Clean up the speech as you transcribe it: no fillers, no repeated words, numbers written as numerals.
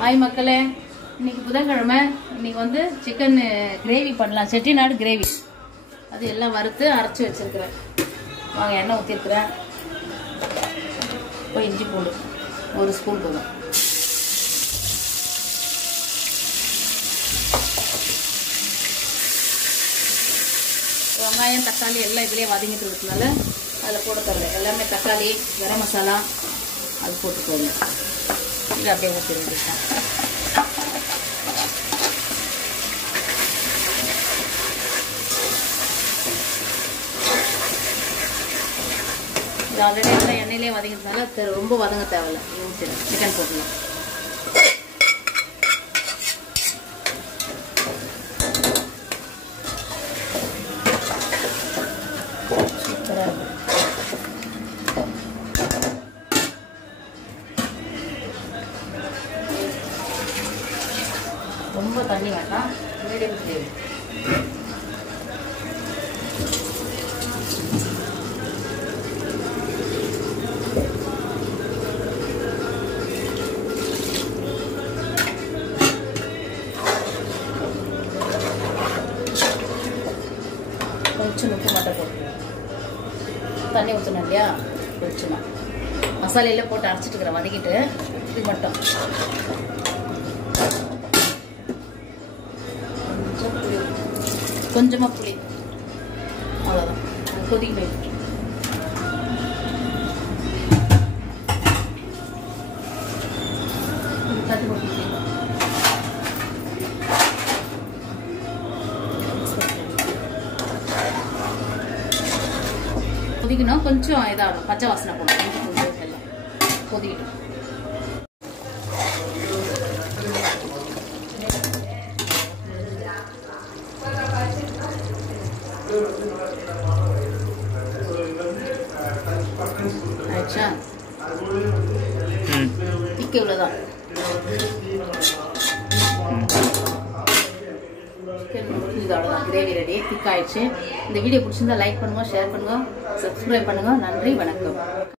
Hi மக்களே, இன்னைக்கு புதன்கிழமை. இன்னைக்கு வந்து சிக்கன் கிரேவி பண்ணலாம், செட்டிநாடு கிரேவி. அது எல்லாம் வறுத்து அரைச்சி வச்சிருக்கிறேன். வாங்க, எண்ணெய் ஊற்றிருக்கிறேன். இப்போ இஞ்சி பூண்டு 1 ஸ்பூன் போதும். வெங்காயம் தக்காளி எல்லாம் இதுலேயே வதங்கிட்டு இருக்கிறதுனால அதில் போட தரல. எல்லாமே தக்காளி, கரம் மசாலா அது போட்டுக்கோங்க. இது அப்படியே ஊற்றி வேண்டியதான். இது ஆல்ரெடி எல்லாம் எண்ணெயிலே வதங்கிறதுனால ரொம்ப வதங்க தேவையில்லை. ஊற்றிடும், சிக்கன் போட்டுலாம். சூப்பராக இருக்கும். ரொம்ப தண்ணி வேண்டாம், மீடியம் கிரேவி. கொஞ்சம் உப்பு மட்டும் போட்டு தண்ணி ஊற்றணும் இல்லையா, கொஞ்சமாக மசாலையில் போட்டு அரைச்சிட்டு இருக்கிற வதக்கிட்டு இது மட்டும் கொஞ்சமாக புளி, அவ்வளோதான். கொதிக்க போயிட்டு கொதிக்கணும். கொஞ்சம் இதாகும், பச்சை வாசனை போடணும். எல்லாம் கொதிக்கணும். ஆயிடுச்சா? திக்கு இவ்வளோதான். அவ்வளோதான், கிரேவி ரெடி, திக் ஆயிடுச்சு. இந்த வீடியோ பிடிச்சிருந்தா லைக் பண்ணுங்க, ஷேர் பண்ணுங்க, சப்ஸ்கிரைப் பண்ணுங்க. நன்றி, வணக்கம்.